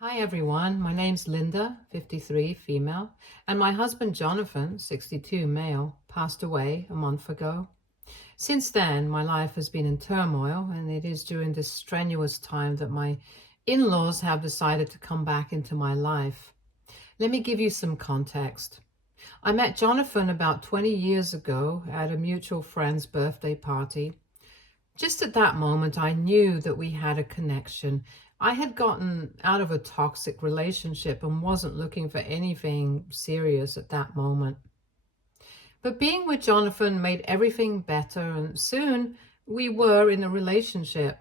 Hi everyone, my name's Linda, 53, female, and my husband Jonathan, 62, male, passed away a month ago. Since then, my life has been in turmoil, and it is during this strenuous time that my in-laws have decided to come back into my life. Let me give you some context. I met Jonathan about 20 years ago at a mutual friend's birthday party. Just at that moment, I knew that we had a connection. I had gotten out of a toxic relationship and wasn't looking for anything serious at that moment. But being with Jonathan made everything better, and soon we were in a relationship.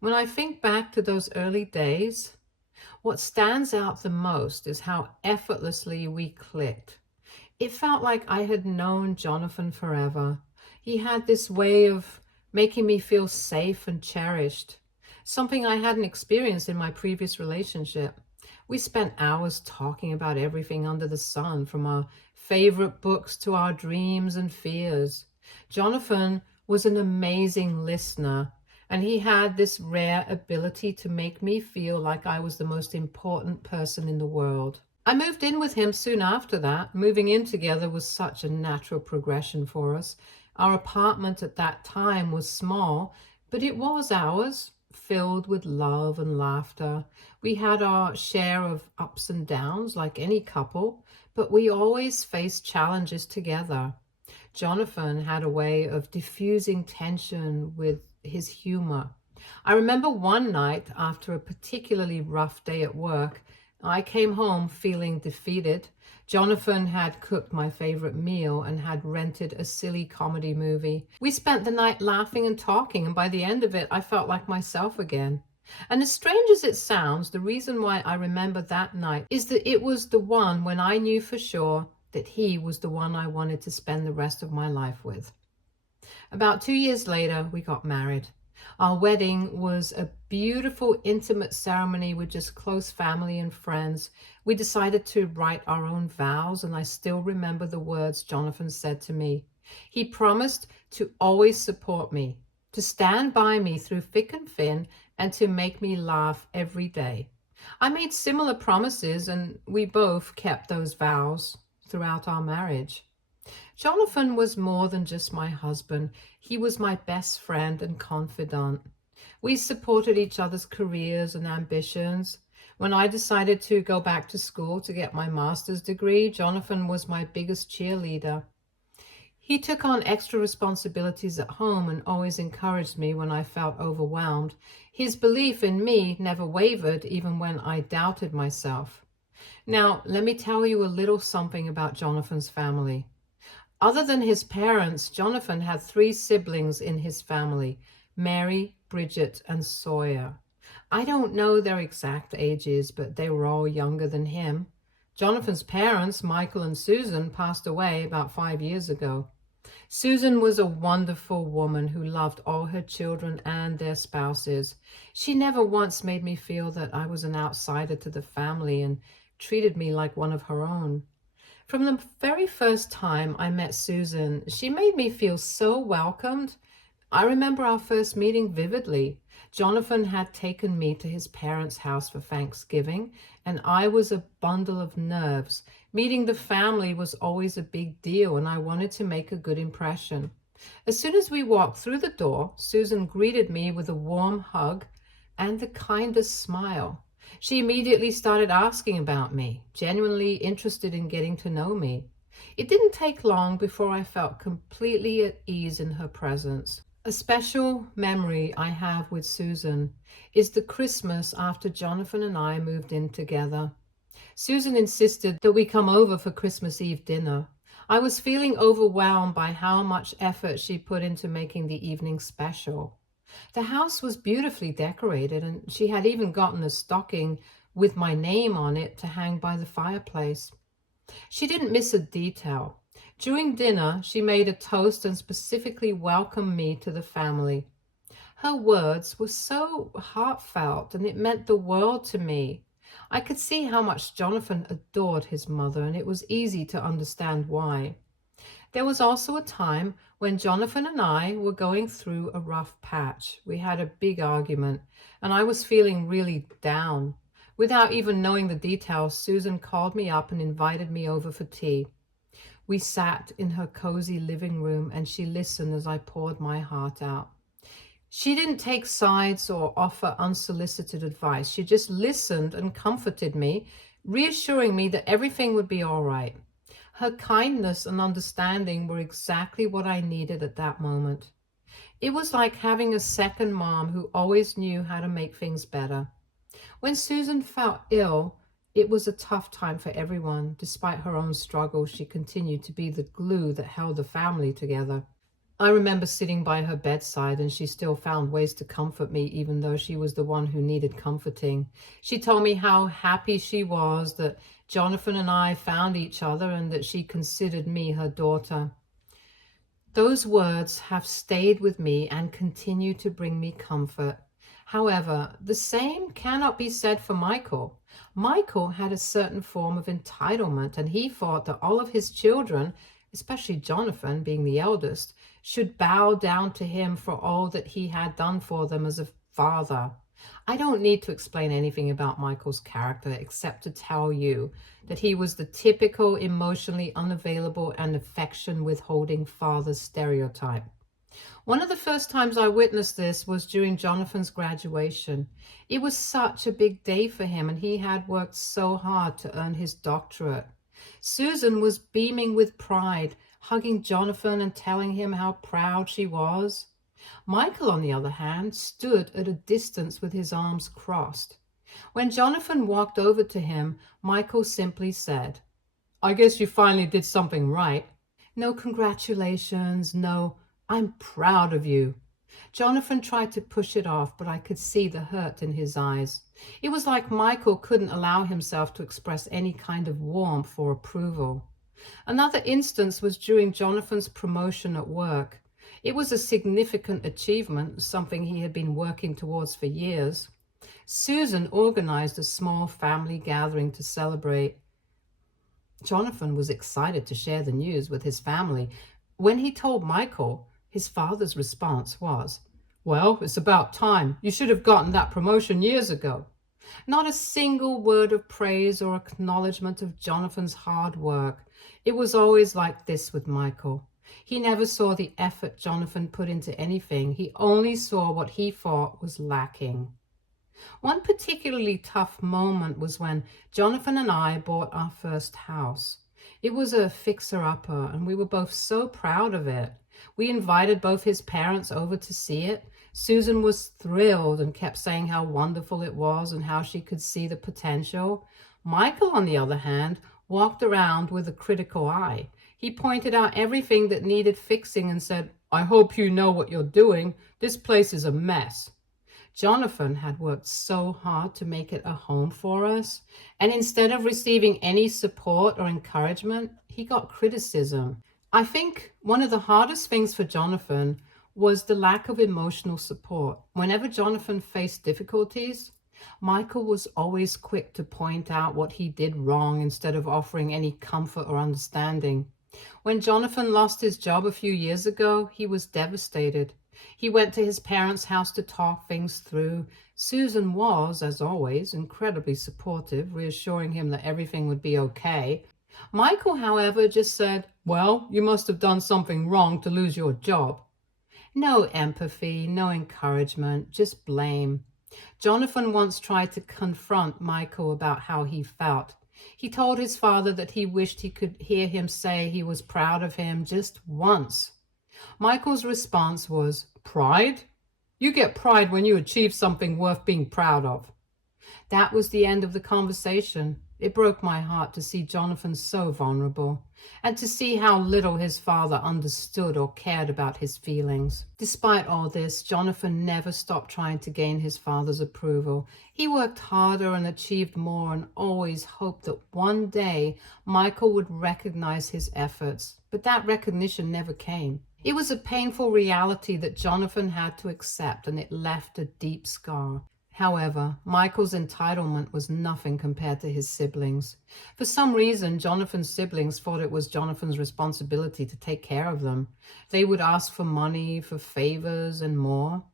When I think back to those early days, what stands out the most is how effortlessly we clicked. It felt like I had known Jonathan forever. He had this way of making me feel safe and cherished, something I hadn't experienced in my previous relationship. We spent hours talking about everything under the sun, from our favorite books to our dreams and fears. Jonathan was an amazing listener, and he had this rare ability to make me feel like I was the most important person in the world. I moved in with him soon after that. Moving in together was such a natural progression for us. Our apartment at that time was small, but it was ours, filled with love and laughter. We had our share of ups and downs like any couple, but we always faced challenges together. Jonathan had a way of diffusing tension with his humor. I remember one night after a particularly rough day at work, I came home feeling defeated. Jonathan had cooked my favorite meal and had rented a silly comedy movie. We spent the night laughing and talking, and by the end of it, I felt like myself again. And as strange as it sounds, the reason why I remember that night is that it was the one when I knew for sure that he was the one I wanted to spend the rest of my life with. About 2 years later, we got married. Our wedding was a beautiful, intimate ceremony with just close family and friends. We decided to write our own vows, and I still remember the words Jonathan said to me. He promised to always support me, to stand by me through thick and thin, and to make me laugh every day. I made similar promises, and we both kept those vows throughout our marriage. Jonathan was more than just my husband. He was my best friend and confidant. We supported each other's careers and ambitions. When I decided to go back to school to get my master's degree, Jonathan was my biggest cheerleader. He took on extra responsibilities at home and always encouraged me when I felt overwhelmed. His belief in me never wavered, even when I doubted myself. Now, let me tell you a little something about Jonathan's family. Other than his parents, Jonathan had 3 siblings in his family: Mary, Bridget, and Sawyer. I don't know their exact ages, but they were all younger than him. Jonathan's parents, Michael and Susan, passed away about 5 years ago. Susan was a wonderful woman who loved all her children and their spouses. She never once made me feel that I was an outsider to the family and treated me like one of her own. From the very first time I met Susan, she made me feel so welcomed. I remember our first meeting vividly. Jonathan had taken me to his parents' house for Thanksgiving, and I was a bundle of nerves. Meeting the family was always a big deal, and I wanted to make a good impression. As soon as we walked through the door, Susan greeted me with a warm hug and the kindest smile. She immediately started asking about me, genuinely interested in getting to know me. It didn't take long before I felt completely at ease in her presence. A special memory I have with Susan is the Christmas after Jonathan and I moved in together. Susan insisted that we come over for Christmas Eve dinner. I was feeling overwhelmed by how much effort she put into making the evening special. The house was beautifully decorated, and she had even gotten a stocking with my name on it to hang by the fireplace. She didn't miss a detail. During dinner, she made a toast and specifically welcomed me to the family. Her words were so heartfelt, and it meant the world to me. I could see how much Jonathan adored his mother, and it was easy to understand why. There was also a time when Jonathan and I were going through a rough patch. We had a big argument, and I was feeling really down. Without even knowing the details, Susan called me up and invited me over for tea. We sat in her cozy living room and she listened as I poured my heart out. She didn't take sides or offer unsolicited advice. She just listened and comforted me, reassuring me that everything would be all right. Her kindness and understanding were exactly what I needed at that moment. It was like having a second mom who always knew how to make things better. When Susan felt ill, it was a tough time for everyone. Despite her own struggles, she continued to be the glue that held the family together. I remember sitting by her bedside and she still found ways to comfort me even though she was the one who needed comforting. She told me how happy she was that Jonathan and I found each other and that she considered me her daughter. Those words have stayed with me and continue to bring me comfort. However, the same cannot be said for Michael. Michael had a certain form of entitlement and he thought that all of his children, especially Jonathan being the eldest, should bow down to him for all that he had done for them as a father. I don't need to explain anything about Michael's character except to tell you that he was the typical emotionally unavailable and affection withholding father stereotype. One of the first times I witnessed this was during Jonathan's graduation. It was such a big day for him and he had worked so hard to earn his doctorate. Susan was beaming with pride, hugging Jonathan and telling him how proud she was. Michael, on the other hand, stood at a distance with his arms crossed. When Jonathan walked over to him, Michael simply said, "I guess you finally did something right." No congratulations, no, "I'm proud of you." Jonathan tried to push it off, but I could see the hurt in his eyes. It was like Michael couldn't allow himself to express any kind of warmth or approval. Another instance was during Jonathan's promotion at work. It was a significant achievement, something he had been working towards for years. Susan organized a small family gathering to celebrate. Jonathan was excited to share the news with his family. When he told Michael, his father's response was, "Well, it's about time. You should have gotten that promotion years ago." Not a single word of praise or acknowledgement of Jonathan's hard work. It was always like this with Michael. He never saw the effort Jonathan put into anything. He only saw what he thought was lacking. One particularly tough moment was when Jonathan and I bought our first house. It was a fixer-upper, and we were both so proud of it. We invited both his parents over to see it. Susan was thrilled and kept saying how wonderful it was and how she could see the potential. Michael, on the other hand, walked around with a critical eye. He pointed out everything that needed fixing and said, "I hope you know what you're doing. This place is a mess." Jonathan had worked so hard to make it a home for us, and instead of receiving any support or encouragement, he got criticism. I think one of the hardest things for Jonathan was the lack of emotional support. Whenever Jonathan faced difficulties, Michael was always quick to point out what he did wrong instead of offering any comfort or understanding. When Jonathan lost his job a few years ago, he was devastated. He went to his parents' house to talk things through. Susan was, as always, incredibly supportive, reassuring him that everything would be okay. Michael, however, just said, "Well, you must have done something wrong to lose your job." No empathy, no encouragement, just blame. Jonathan once tried to confront Michael about how he felt. He told his father that he wished he could hear him say he was proud of him just once. Michael's response was, "Pride? You get pride when you achieve something worth being proud of." That was the end of the conversation. It broke my heart to see Jonathan so vulnerable, and to see how little his father understood or cared about his feelings. Despite all this, Jonathan never stopped trying to gain his father's approval. He worked harder and achieved more and always hoped that one day Michael would recognize his efforts, but that recognition never came. It was a painful reality that Jonathan had to accept, and it left a deep scar. However, Michael's entitlement was nothing compared to his siblings. For some reason, Jonathan's siblings thought it was Jonathan's responsibility to take care of them. They would ask for money, for favors, and more.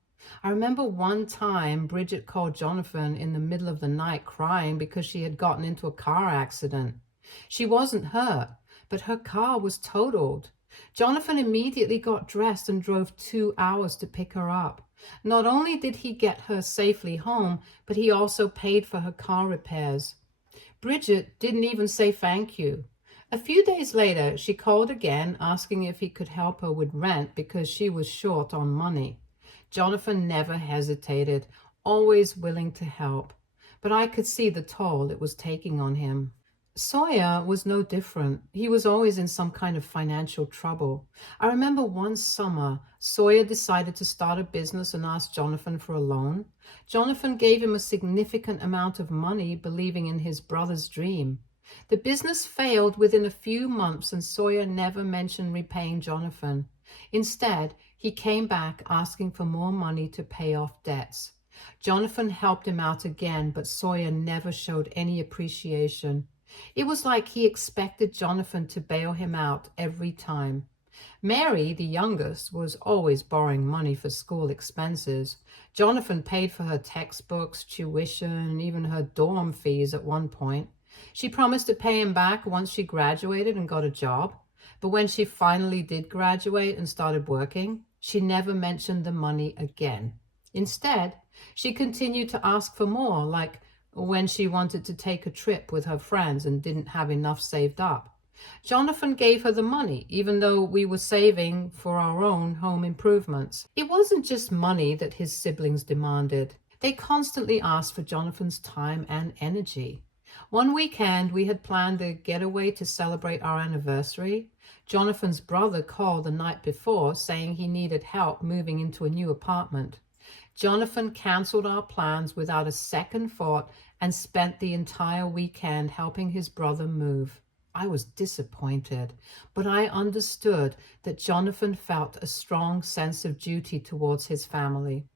I remember one time Bridget called Jonathan in the middle of the night crying because she had gotten into a car accident. She wasn't hurt, but her car was totaled. Jonathan immediately got dressed and drove 2 hours to pick her up. Not only did he get her safely home, but he also paid for her car repairs. Bridget didn't even say thank you. A few days later, she called again, asking if he could help her with rent because she was short on money. Jonathan never hesitated, always willing to help, but I could see the toll it was taking on him. Sawyer was no different. He was always in some kind of financial trouble. I remember one summer, Sawyer decided to start a business and asked Jonathan for a loan. Jonathan gave him a significant amount of money, believing in his brother's dream. The business failed within a few months, and Sawyer never mentioned repaying Jonathan. Instead, he came back asking for more money to pay off debts. Jonathan helped him out again, but Sawyer never showed any appreciation. It was like he expected Jonathan to bail him out every time. Mary, the youngest, was always borrowing money for school expenses. Jonathan paid for her textbooks, tuition, and even her dorm fees at one point. She promised to pay him back once she graduated and got a job. But when she finally did graduate and started working, she never mentioned the money again. Instead, she continued to ask for more, like when she wanted to take a trip with her friends and didn't have enough saved up. Jonathan gave her the money, even though we were saving for our own home improvements. It wasn't just money that his siblings demanded. They constantly asked for Jonathan's time and energy. One weekend, we had planned a getaway to celebrate our anniversary. Jonathan's brother called the night before saying he needed help moving into a new apartment. Jonathan canceled our plans without a second thought and spent the entire weekend helping his brother move. I was disappointed, but I understood that Jonathan felt a strong sense of duty towards his family.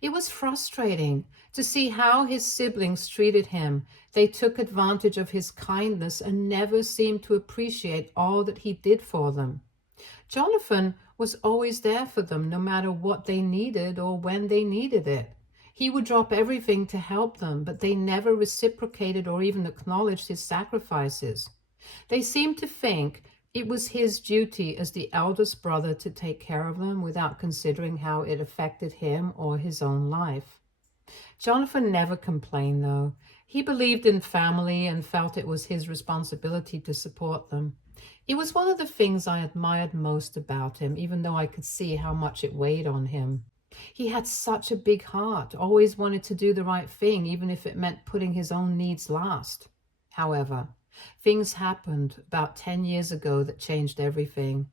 It was frustrating to see how his siblings treated him. They took advantage of his kindness and never seemed to appreciate all that he did for them. Jonathan was always there for them, no matter what they needed or when they needed it. He would drop everything to help them, but they never reciprocated or even acknowledged his sacrifices. They seemed to think it was his duty as the eldest brother to take care of them without considering how it affected him or his own life. Jonathan never complained, though. He believed in family and felt it was his responsibility to support them. It was one of the things I admired most about him, even though I could see how much it weighed on him. He had such a big heart, always wanted to do the right thing, even if it meant putting his own needs last. However, things happened about 10 years ago that changed everything.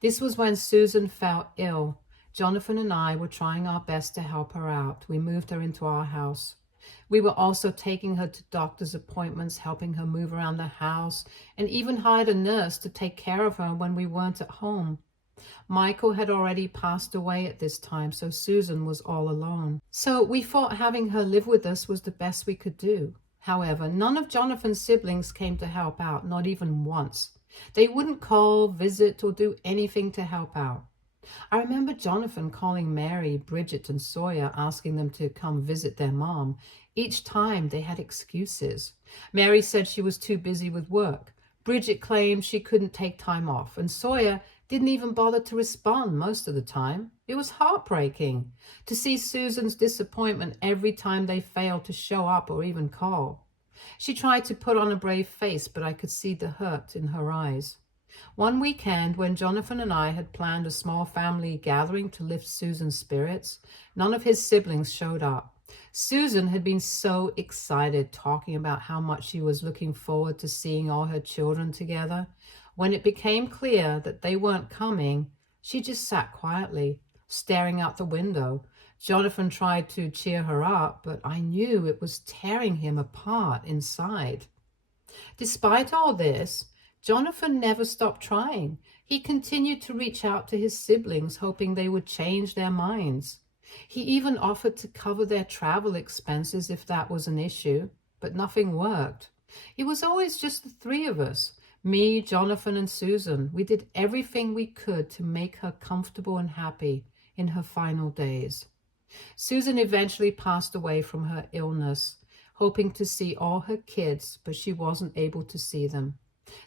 This was when Susan fell ill. Jonathan and I were trying our best to help her out. We moved her into our house. We were also taking her to doctor's appointments, helping her move around the house, and even hired a nurse to take care of her when we weren't at home. Michael had already passed away at this time, so Susan was all alone. So we thought having her live with us was the best we could do. However, none of Jonathan's siblings came to help out, not even once. They wouldn't call, visit, or do anything to help out. I remember Jonathan calling Mary, Bridget, and Sawyer, asking them to come visit their mom. Each time they had excuses. Mary said she was too busy with work. Bridget claimed she couldn't take time off, and Sawyer didn't even bother to respond most of the time. It was heartbreaking to see Susan's disappointment every time they failed to show up or even call. She tried to put on a brave face, but I could see the hurt in her eyes. One weekend, when Jonathan and I had planned a small family gathering to lift Susan's spirits, none of his siblings showed up. Susan had been so excited, talking about how much she was looking forward to seeing all her children together. When it became clear that they weren't coming, she just sat quietly, staring out the window. Jonathan tried to cheer her up, but I knew it was tearing him apart inside. Despite all this, Jonathan never stopped trying. He continued to reach out to his siblings, hoping they would change their minds. He even offered to cover their travel expenses if that was an issue, but nothing worked. It was always just the three of us, me, Jonathan, and Susan. We did everything we could to make her comfortable and happy in her final days. Susan eventually passed away from her illness, hoping to see all her kids, but she wasn't able to see them.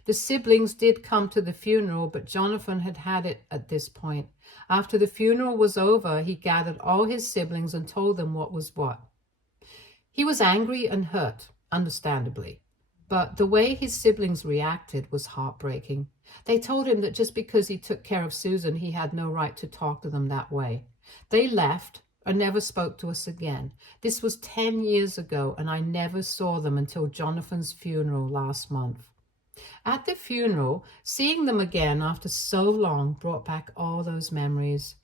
The siblings did come to the funeral, but Jonathan had had it at this point. After the funeral was over, he gathered all his siblings and told them what was what. He was angry and hurt, understandably, but the way his siblings reacted was heartbreaking. They told him that just because he took care of Susan, he had no right to talk to them that way. They left and never spoke to us again. This was 10 years ago, and I never saw them until Jonathan's funeral last month. At the funeral, seeing them again after so long brought back all those memories.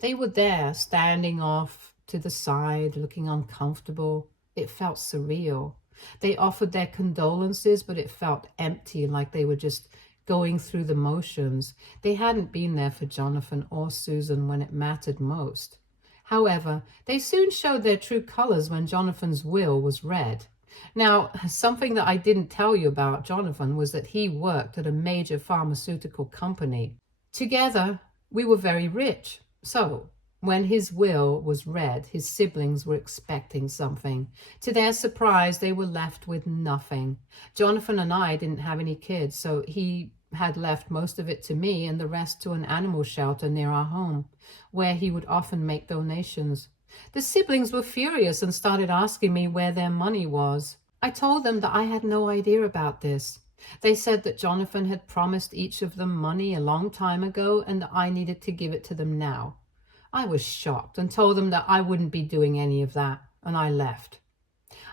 They were there, standing off to the side, looking uncomfortable. It felt surreal. They offered their condolences, but it felt empty, like they were just going through the motions. They hadn't been there for Jonathan or Susan when it mattered most. However, they soon showed their true colors when Jonathan's will was read. Now, something that I didn't tell you about Jonathan was that he worked at a major pharmaceutical company. Together, we were very rich. So, when his will was read, his siblings were expecting something. To their surprise, they were left with nothing. Jonathan and I didn't have any kids, so he had left most of it to me and the rest to an animal shelter near our home, where he would often make donations. The siblings were furious and started asking me where their money was. I told them that I had no idea about this. They said that Jonathan had promised each of them money a long time ago and that I needed to give it to them now. I was shocked and told them that I wouldn't be doing any of that, and I left.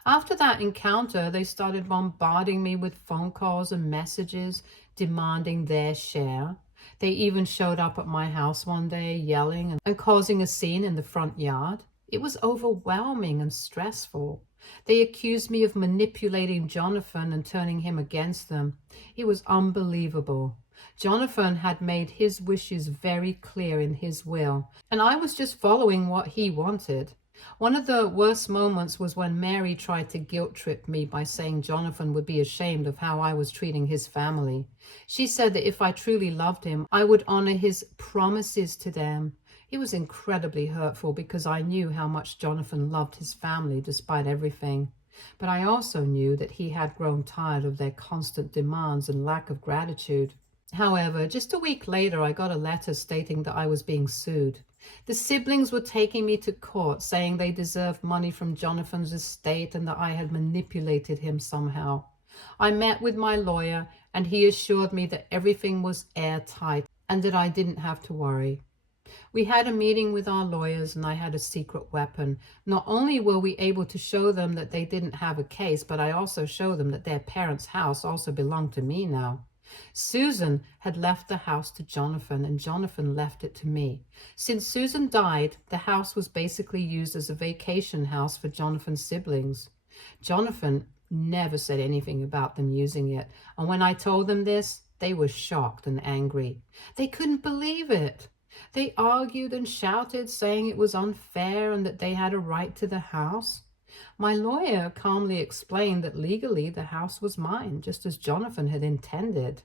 After that encounter, they started bombarding me with phone calls and messages demanding their share. They even showed up at my house one day yelling and causing a scene in the front yard. It was overwhelming and stressful. They accused me of manipulating Jonathan and turning him against them. It was unbelievable. Jonathan had made his wishes very clear in his will, and I was just following what he wanted. One of the worst moments was when Mary tried to guilt-trip me by saying Jonathan would be ashamed of how I was treating his family. She said that if I truly loved him, I would honor his promises to them. It was incredibly hurtful because I knew how much Jonathan loved his family despite everything. But I also knew that he had grown tired of their constant demands and lack of gratitude. However, just a week later, I got a letter stating that I was being sued. The siblings were taking me to court, saying they deserved money from Jonathan's estate and that I had manipulated him somehow. I met with my lawyer, and he assured me that everything was airtight and that I didn't have to worry. We had a meeting with our lawyers, and I had a secret weapon. Not only were we able to show them that they didn't have a case, but I also showed them that their parents' house also belonged to me now. Susan had left the house to Jonathan, and Jonathan left it to me. Since Susan died, the house was basically used as a vacation house for Jonathan's siblings. Jonathan never said anything about them using it, and when I told them this, they were shocked and angry. They couldn't believe it. They argued and shouted, saying it was unfair and that they had a right to the house. My lawyer calmly explained that legally the house was mine, just as Jonathan had intended.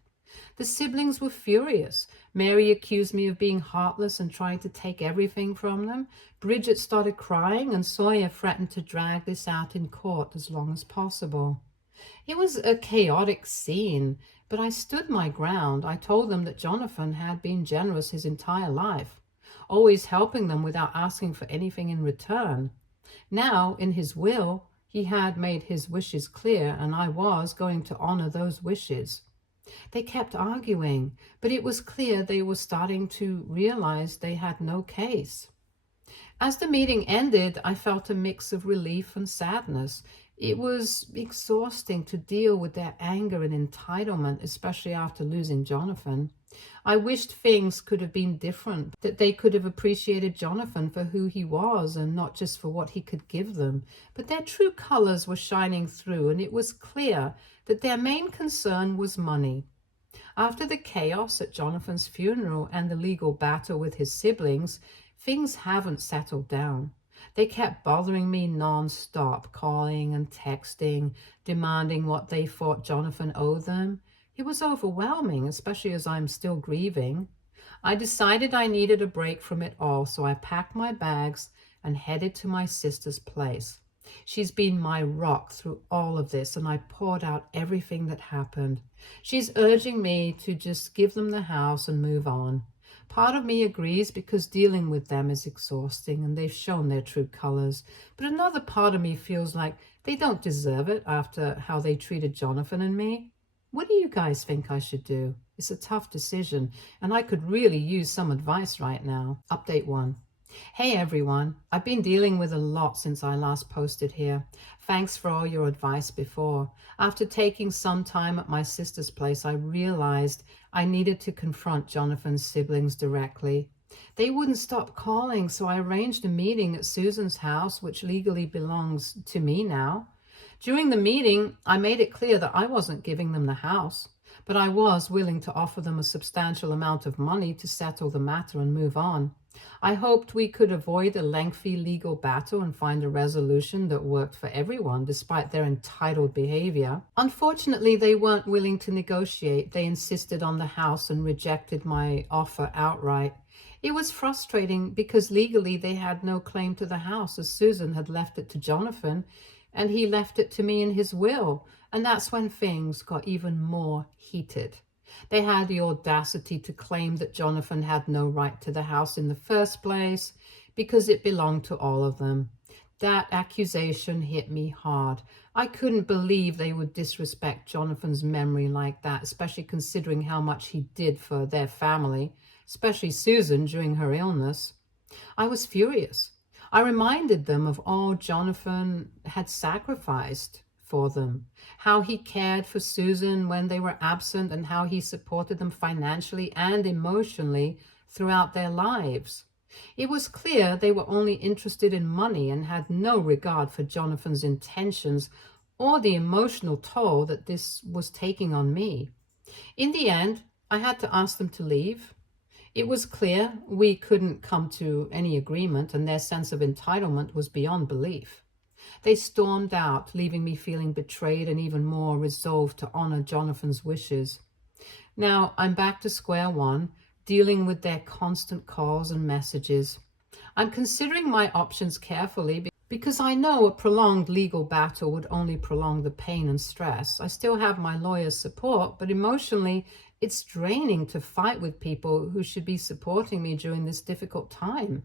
The siblings were furious. Mary accused me of being heartless and trying to take everything from them. Bridget started crying, and Sawyer threatened to drag this out in court as long as possible. It was a chaotic scene, but I stood my ground. I told them that Jonathan had been generous his entire life, always helping them without asking for anything in return. Now, in his will, he had made his wishes clear, and I was going to honor those wishes. They kept arguing, but it was clear they were starting to realize they had no case. As the meeting ended, I felt a mix of relief and sadness. It was exhausting to deal with their anger and entitlement, especially after losing Jonathan. I wished things could have been different, that they could have appreciated Jonathan for who he was and not just for what he could give them. But their true colors were shining through, and it was clear that their main concern was money. After the chaos at Jonathan's funeral and the legal battle with his siblings, things haven't settled down. They kept bothering me non-stop, calling and texting, demanding what they thought Jonathan owed them. It was overwhelming, especially as I'm still grieving. I decided I needed a break from it all, so I packed my bags and headed to my sister's place. She's been my rock through all of this, and I poured out everything that happened. She's urging me to just give them the house and move on. Part of me agrees because dealing with them is exhausting and they've shown their true colors. But another part of me feels like they don't deserve it after how they treated Jonathan and me. What do you guys think I should do? It's a tough decision, and I could really use some advice right now. Update 1. Hey everyone, I've been dealing with a lot since I last posted here. Thanks for all your advice before. After taking some time at my sister's place, I realized I needed to confront Jonathan's siblings directly. They wouldn't stop calling, so I arranged a meeting at Susan's house, which legally belongs to me now. During the meeting, I made it clear that I wasn't giving them the house, but I was willing to offer them a substantial amount of money to settle the matter and move on. I hoped we could avoid a lengthy legal battle and find a resolution that worked for everyone, despite their entitled behavior. Unfortunately, they weren't willing to negotiate. They insisted on the house and rejected my offer outright. It was frustrating because legally they had no claim to the house, as Susan had left it to Jonathan, and he left it to me in his will. And that's when things got even more heated. They had the audacity to claim that Jonathan had no right to the house in the first place because it belonged to all of them. That accusation hit me hard. I couldn't believe they would disrespect Jonathan's memory like that, especially considering how much he did for their family, especially Susan during her illness. I was furious. I reminded them of all Jonathan had sacrificed for them, how he cared for Susan when they were absent, and how he supported them financially and emotionally throughout their lives. It was clear they were only interested in money and had no regard for Jonathan's intentions or the emotional toll that this was taking on me. In the end, I had to ask them to leave. It was clear we couldn't come to any agreement, and their sense of entitlement was beyond belief. They stormed out, leaving me feeling betrayed and even more resolved to honor Jonathan's wishes. Now I'm back to square one, dealing with their constant calls and messages. I'm considering my options carefully because I know a prolonged legal battle would only prolong the pain and stress. I still have my lawyer's support, but emotionally, it's draining to fight with people who should be supporting me during this difficult time.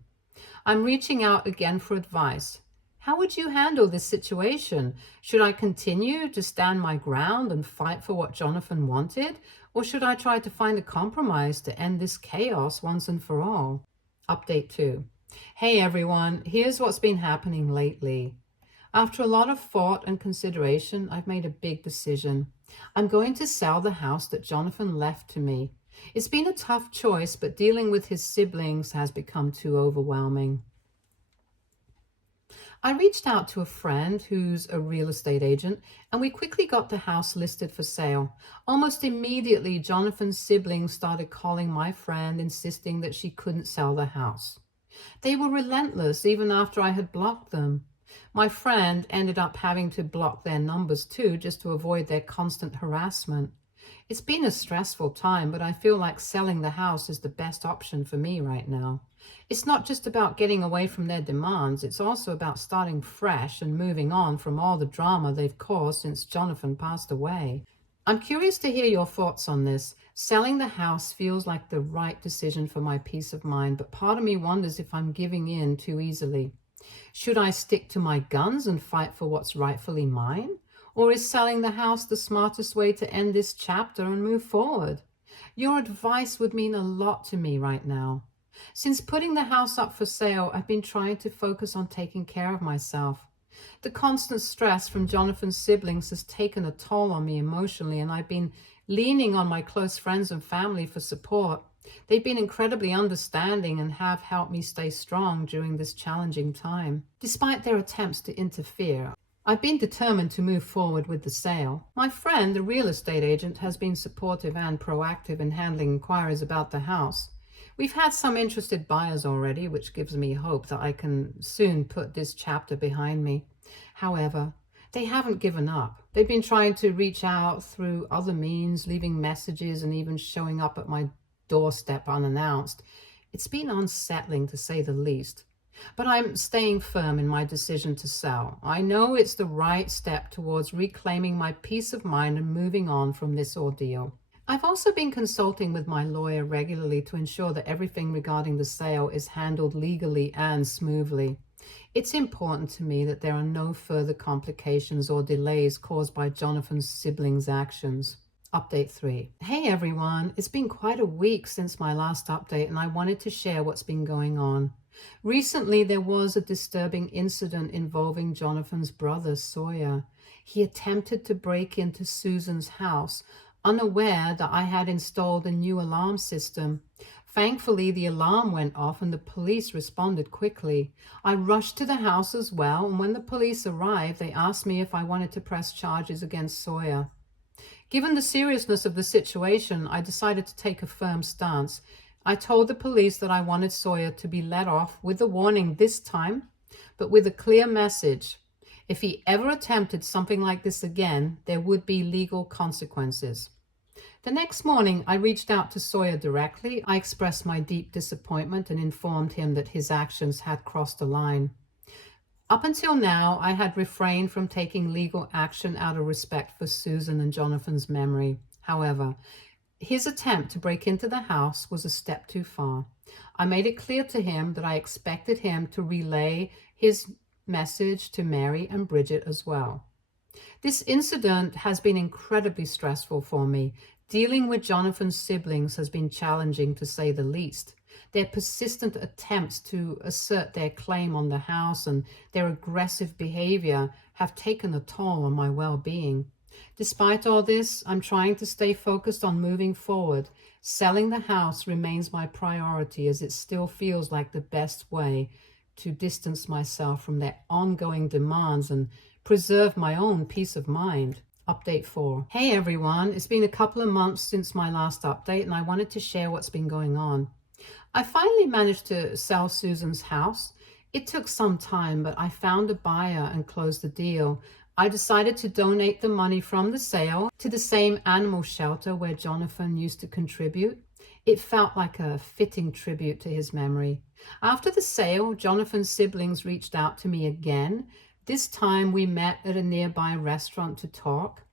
I'm reaching out again for advice. How would you handle this situation? Should I continue to stand my ground and fight for what Jonathan wanted? Or should I try to find a compromise to end this chaos once and for all? Update 2. Hey everyone, here's what's been happening lately. After a lot of thought and consideration, I've made a big decision. I'm going to sell the house that Jonathan left to me. It's been a tough choice, but dealing with his siblings has become too overwhelming. I reached out to a friend who's a real estate agent, and we quickly got the house listed for sale. Almost immediately, Jonathan's siblings started calling my friend, insisting that she couldn't sell the house. They were relentless even after I had blocked them. My friend ended up having to block their numbers too, just to avoid their constant harassment. It's been a stressful time, but I feel like selling the house is the best option for me right now. It's not just about getting away from their demands, it's also about starting fresh and moving on from all the drama they've caused since Jonathan passed away. I'm curious to hear your thoughts on this. Selling the house feels like the right decision for my peace of mind, but part of me wonders if I'm giving in too easily. Should I stick to my guns and fight for what's rightfully mine? Or is selling the house the smartest way to end this chapter and move forward? Your advice would mean a lot to me right now. Since putting the house up for sale, I've been trying to focus on taking care of myself. The constant stress from Jonathan's siblings has taken a toll on me emotionally, and I've been leaning on my close friends and family for support. They've been incredibly understanding and have helped me stay strong during this challenging time. Despite their attempts to interfere, I've been determined to move forward with the sale. My friend, the real estate agent, has been supportive and proactive in handling inquiries about the house. We've had some interested buyers already, which gives me hope that I can soon put this chapter behind me. However, they haven't given up. They've been trying to reach out through other means, leaving messages and even showing up at my doorstep unannounced. It's been unsettling, to say the least. But I'm staying firm in my decision to sell. I know it's the right step towards reclaiming my peace of mind and moving on from this ordeal. I've also been consulting with my lawyer regularly to ensure that everything regarding the sale is handled legally and smoothly. It's important to me that there are no further complications or delays caused by Jonathan's siblings' actions. Update 3. Hey everyone, it's been quite a week since my last update and I wanted to share what's been going on. Recently, there was a disturbing incident involving Jonathan's brother, Sawyer. He attempted to break into Susan's house, unaware that I had installed a new alarm system. Thankfully, the alarm went off and the police responded quickly. I rushed to the house as well, and when the police arrived, they asked me if I wanted to press charges against Sawyer. Given the seriousness of the situation, I decided to take a firm stance. I told the police that I wanted Sawyer to be let off with a warning this time, but with a clear message. If he ever attempted something like this again, there would be legal consequences. The next morning, I reached out to Sawyer directly. I expressed my deep disappointment and informed him that his actions had crossed a line. Up until now, I had refrained from taking legal action out of respect for Susan and Jonathan's memory. However, his attempt to break into the house was a step too far. I made it clear to him that I expected him to relay his message to Mary and Bridget as well. This incident has been incredibly stressful for me. Dealing with Jonathan's siblings has been challenging, to say the least. Their persistent attempts to assert their claim on the house and their aggressive behavior have taken a toll on my well-being. Despite all this, I'm trying to stay focused on moving forward. Selling the house remains my priority, as it still feels like the best way to distance myself from their ongoing demands and preserve my own peace of mind. Update 4. Hey everyone, it's been a couple of months since my last update and I wanted to share what's been going on. I finally managed to sell Susan's house. It took some time, but I found a buyer and closed the deal. I decided to donate the money from the sale to the same animal shelter where Jonathan used to contribute. It felt like a fitting tribute to his memory. After the sale, Jonathan's siblings reached out to me again. This time we met at a nearby restaurant to talk.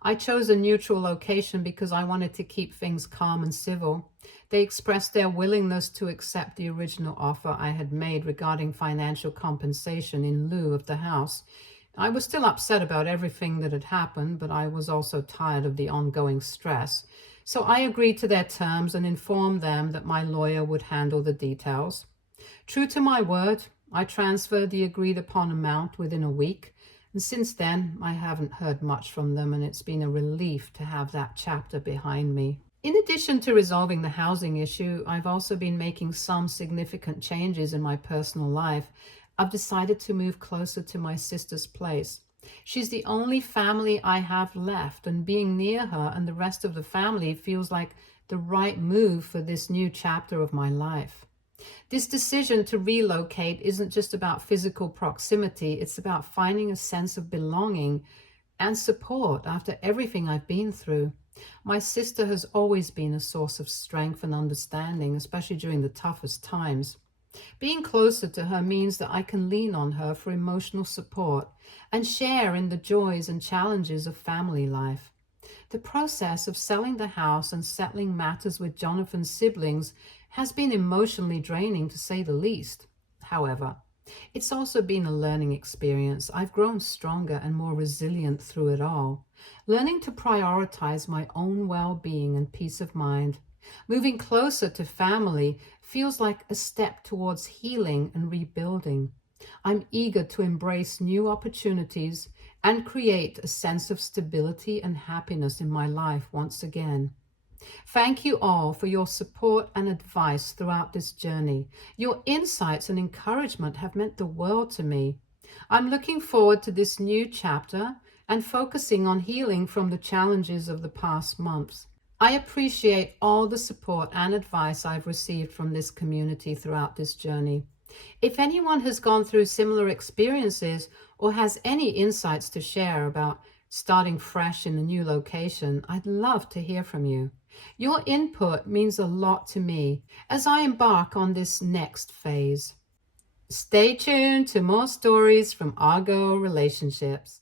I chose a neutral location because I wanted to keep things calm and civil. They expressed their willingness to accept the original offer I had made regarding financial compensation in lieu of the house. I was still upset about everything that had happened, but I was also tired of the ongoing stress. So I agreed to their terms and informed them that my lawyer would handle the details. True to my word, I transferred the agreed upon amount within a week, and since then I haven't heard much from them, and it's been a relief to have that chapter behind me. In addition to resolving the housing issue, I've also been making some significant changes in my personal life. I've decided to move closer to my sister's place. She's the only family I have left, and being near her and the rest of the family feels like the right move for this new chapter of my life. This decision to relocate isn't just about physical proximity, it's about finding a sense of belonging and support after everything I've been through. My sister has always been a source of strength and understanding, especially during the toughest times. Being closer to her means that I can lean on her for emotional support and share in the joys and challenges of family life. The process of selling the house and settling matters with Jonathan's siblings has been emotionally draining, to say the least. However, it's also been a learning experience. I've grown stronger and more resilient through it all, learning to prioritize my own well-being and peace of mind. Moving closer to family feels like a step towards healing and rebuilding. I'm eager to embrace new opportunities and create a sense of stability and happiness in my life once again. Thank you all for your support and advice throughout this journey. Your insights and encouragement have meant the world to me. I'm looking forward to this new chapter and focusing on healing from the challenges of the past months. I appreciate all the support and advice I've received from this community throughout this journey. If anyone has gone through similar experiences or has any insights to share about starting fresh in a new location, I'd love to hear from you. Your input means a lot to me as I embark on this next phase. Stay tuned to more stories from Argo relationships.